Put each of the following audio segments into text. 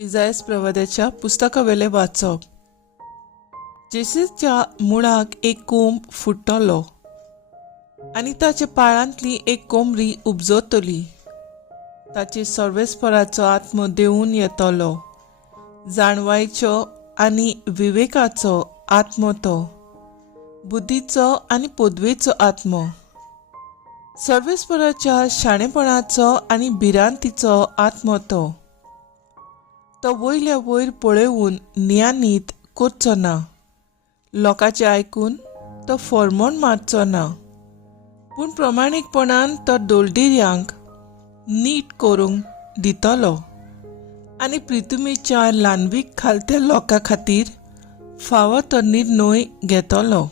इजायास प्रवाद्याच्या पुस्तकावेले वाचप. जेसीच्या मुळाक एक कोंब फुट्टलो आनी ताचे पाळांतली एक कोंबरी उपजतली. ताचे सर्वेस्पराचो आत्मो देंवन येतलो. जाणवायेचो आनी विवेकाचो आत्मो तो, बुद्धीचो आनी पदवेचो आत्मो, सर्वेस्पराच्या शाणेपणाचो आनी भिरांतीचो आत्मो तो. तो वयल्या वयर पळयून नियानीत करचो ना. लोकांचे आयकून तो फॉर्मोन मारचो ना, पूण प्रमाणीकपणान तो दोलडिऱ्यांक नीट करूंक दितलो आनी प्रिथुमेच्या ल्हानवीक खालत्या लोकां खातीर फावो तो निर्णय घेतलो.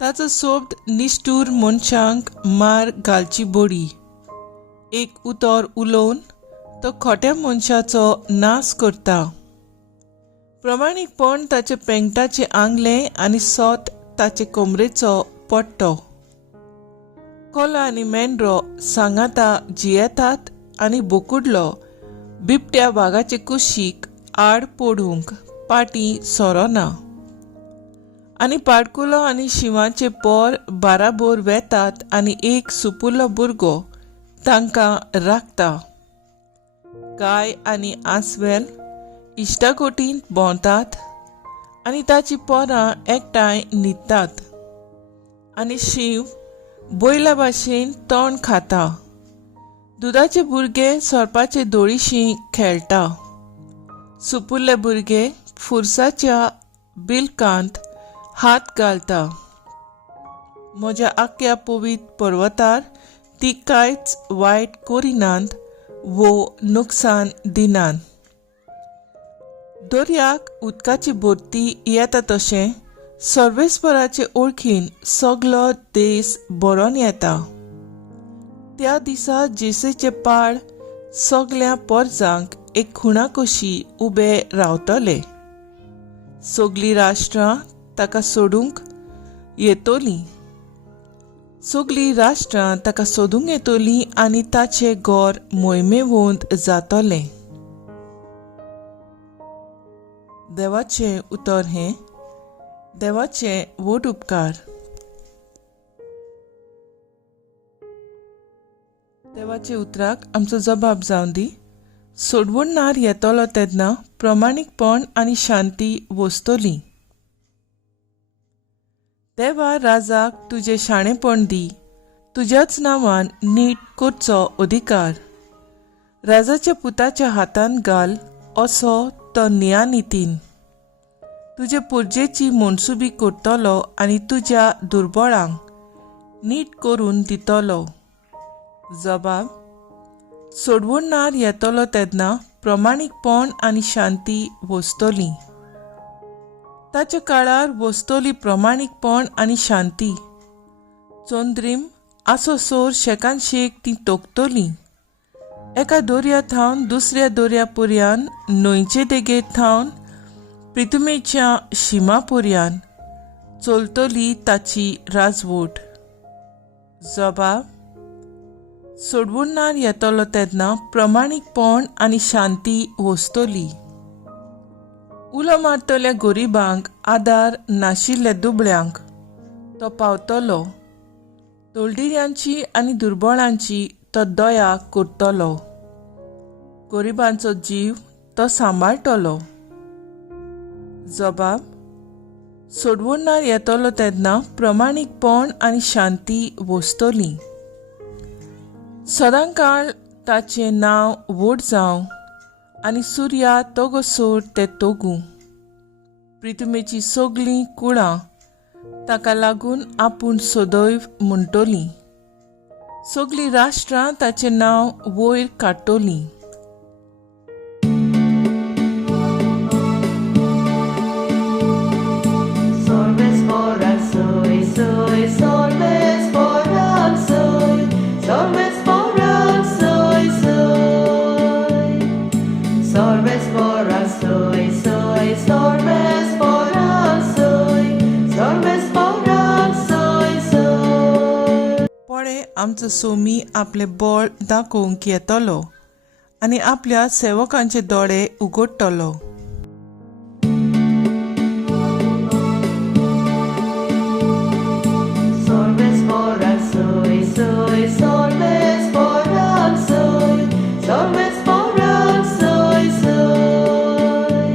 ताचो सोबत निश्ठूर मनशांक मार घालची बडी. एक उतर उलोवन तो खोट्या मनशाचो नाश करता. प्रमाणीकपण ताचे पेंगटाचे आंगले आनी सोत ताचे कोमरेचो पट्टो. कोलो आनी मेंढरो सांगाता जियेतात आनी बोकुडलो बिबट्या वाघाचे कुशीक आड पडूंक पाटी सोरोना. आनी पाडकुलो आनी शिवाचे पोर बाराबोर वेतात आनी एक सुपुल्लो भुरगो तांकां राखता. गाय आनी आंसवेल इश्टाकोटींत भोंवतात आनी ताची पोरां एकठांय न्हिदतात. आनी शीव बैला भाशेन तोंड खाता. दुदाचे भुरगे सोरपाचे दोळीशी खेळटा. सुपुल्ले भुरगे फुरसाच्या बिलकांत हात घालता. म्हज्या आख्या पवित्र पर्वतार ती कांयच वायट करिनात वो नुकसान दिनात. दर्याक उदकाची भरती येता तशें सर्वेस्पराचे ओळखीन सगलो देश बरोन येता. त्या दिसा जेसेचे पाळ सगल्या परजांक एक खुणा कशी उबे रावतले. सगलीं राष्ट्रां ताका सोडूंक येतलीं. सगलीं राष्ट्रां ताका सोदूंक येतलीं आनी ताचें घर मोहिमेवंत जातलें. देवाचें उतर हें. देवाचे व्हड उपकार. देवाचे उतराक आमचो जबाब जावन दी. सोडवणनार येतलो तेन्ना प्रमाणीकपण आनी शांती वस्तली. देवा राजाक तुजें शाणेपण दी. तुज्याच नांवान नीट करचो अधिकार. राजाच्या पुताच्या हातान घाल असो तो नियानितीन. तुजे पुर्जेची मनसुबी करतलो आनी तुज्या दुर्बळांक नीट करून दितलो. जबाब. सोडवणनार येतलो तेन्ना प्रमाणीकपण आनी शांती वस्तली. ताच्या काळार वस्तली प्रमाणीकपण आनी शांती. चोंद्रीम आसो सोर शेकान शेक ती तोखतली. एका दोर्या थावन दुसऱ्या दोर्या पर्यान, न्हंयचे देगेर थावन प्रिथुमेच्या शिमा पर्यान चलतली ताची राजवट. जबाब. सोडवणनार येतलो तेन्ना प्रमाणीकपण आनी शांती वस्तली. उलो मारतल्या गरिबांक आदार नाशिल्ल्या दुबळ्यांक तो पावतलो. दोलडिऱ्यांची आनी दुर्बळांची तो दया करतलो. गरिबांचो जीव तो सांबाळटलो. जबाब. सोडवणनार येतलो तेन्ना प्रमाणीकपण आनी शांती वस्तली. सदांकाळ ताचें नांव व्हड जावं आनी सुर्या तोगोसोर ते तोगू. प्रिथुमेची सगलीं कुळां ताका लागून आपूण सदैव म्हणटलीं. सगलीं राष्ट्रां ताचें नांव वयर काडटलीं. आमचो सोमी आपले बळ दाखोवंक येतलो आनी आपल्या सेवकांचे दोळे उगडटलो. Solves moral soy, soy, solves moral soy, solves moral soy, soy.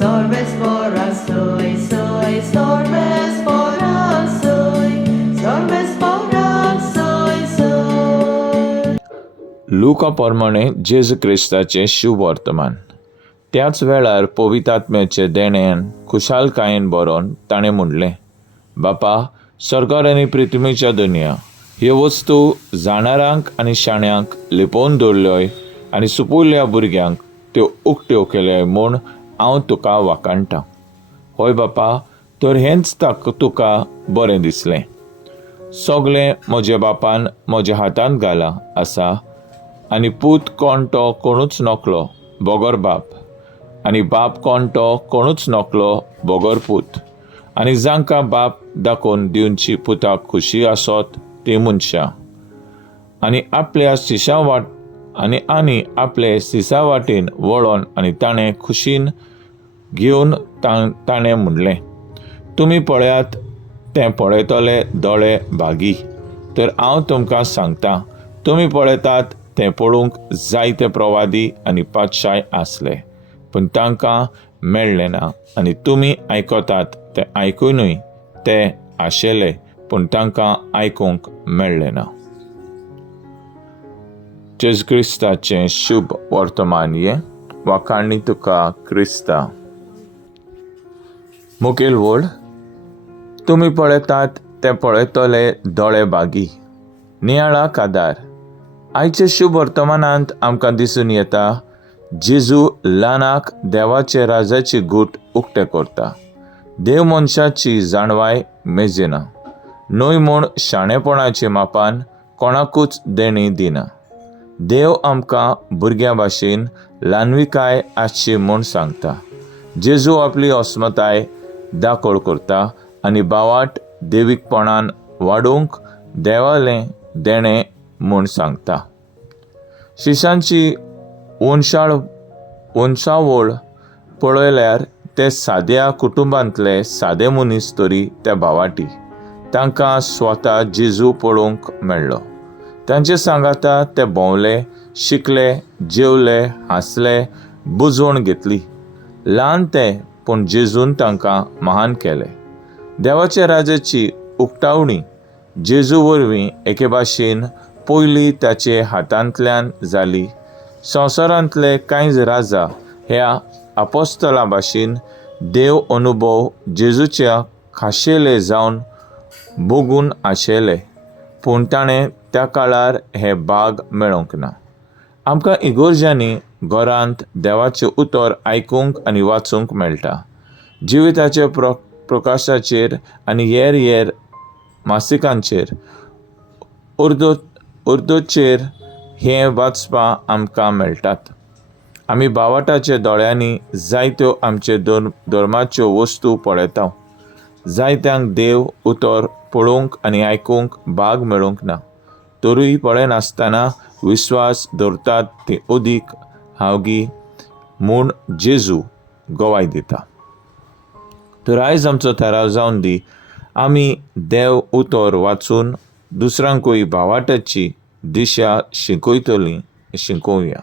Solves moral soy, soy, solves moral soy, solves moral soy, soy. लुका प्रमाणे जेजू क्रिस्ताचे शुभ वर्तमान. त्याच वेळार पवित्र आत्म्याचे देण्यान खुशालकायेन बरोवन ताणें म्हणलें, बापा, सरकार आनी पृथ्वीच्या दुनिया ह्यो वस्तू जाणारांक आनी शाण्यांक लिपोवन दवरल्योय आनी सुपुल्ल्या भुरग्यांक त्यो उक्त्यो केल्याय म्हूण हांव तुका वाखाणटां. होय बापा, तर हेंच तुका बरें दिसलें. सगलें म्हज्या बापान म्हज्या हातांत घालां आसा आनी पूत कोण तो कोणूच नकलो बोगोर बाप, आनी बाप कोण तो कोणूच नकलो बोगोर पूत, आनी जांकां बाप दाखोवन दिवची पुताक खुशी आसत ती मनशां. आनी आपल्या आपले सिसा वाटेन वळोन आनी ताणें खुशीन घेवन ताणें म्हणलें, तुमी पळयात तें पळयतले दोळे भागी. तर हांव तुमकां सांगतां, तुमी पळयतात तें पळोवंक जायते प्रवादी आनी पातशाय आसले, पूण तांकां मेळ्ळें ना. आनी तुमी आयकतात तें आयकूनय ते आशिल्ले, पूण तांकां आयकूंक मेळ्ळें ना. जेजू क्रिस्ताचें शुभ वर्तमान हें. वाखाणणी तुका क्रिस्ता. मुखेल वड. तुमी पळयतात ते पळयतले दोळे बागी. नियाळा कादार. आयच्या शुभ वर्तमानांत आमकां दिसून येता जेजू ल्हानाक देवाचे राजाची गूट उक्ते करता. देव मनशाची जाणवाय मेजिना. न्हय म्हूण शाणेपणाच्या मापान कोणाकूच देणी दिना. देव आमकां भुरग्या भाशेन ल्हानविकाय आसची म्हूण सांगता. जेजू आपली अस्मताय दाखोळ करता आनी बावाट देवीकपणान वाडूंक देवालें देणें म्हूण सांगता. शिशांची वंशावळ पळयल्यार ते साद्या कुटुंबांतले सादे मनीस तरी त्या बावाटी. तांकां स्वता जेजू पळोवंक मेळ्ळो. तांचे सांगाता ते भोंवले, शिकले, जेवले, हांसले, बुजवण घेतली. ल्हान ते, पूण जेजून तांकां महान केले. देवाच्या राजाची उक्तावणी जेजू वरवीं एके भाशेन पयली ताचे हातांतल्यान जाली. संवसारांतले कांयच राजा ह्या आपोस्तला भाशेन देव अनुभव जेजूच्या खाशेले जावन भोगून आशिल्ले, पूण ताणें त्या काळार हे भाग मेळोंक ना. आमकां इगोर्जांनी घरांत देवाचें उतर आयकूंक आनी वाचूंक मेळटा. जिविताच्या प्रकाशाचेर आनी हेर मासिकांचेर उर्दूचेर हें वाचपाक आमकां मेळटात. आमी बावाटाच्या दोळ्यांनी जायत्यो आमचे धर्माच्यो वस्तू पळयता. जायत्यांक देव उतर पळोवंक आनी आयकूंक भाग मेळूंक ना. तरूय पळयनासतना विस्वास दवरतात ती अदीक हावगी म्हूण जेजू गवाय दिता. तर आयज आमचो थाराव जावन दी, आमी देव उतर वाचून दुसऱ्यांकूय भावाटाची दिशा शिकोवया.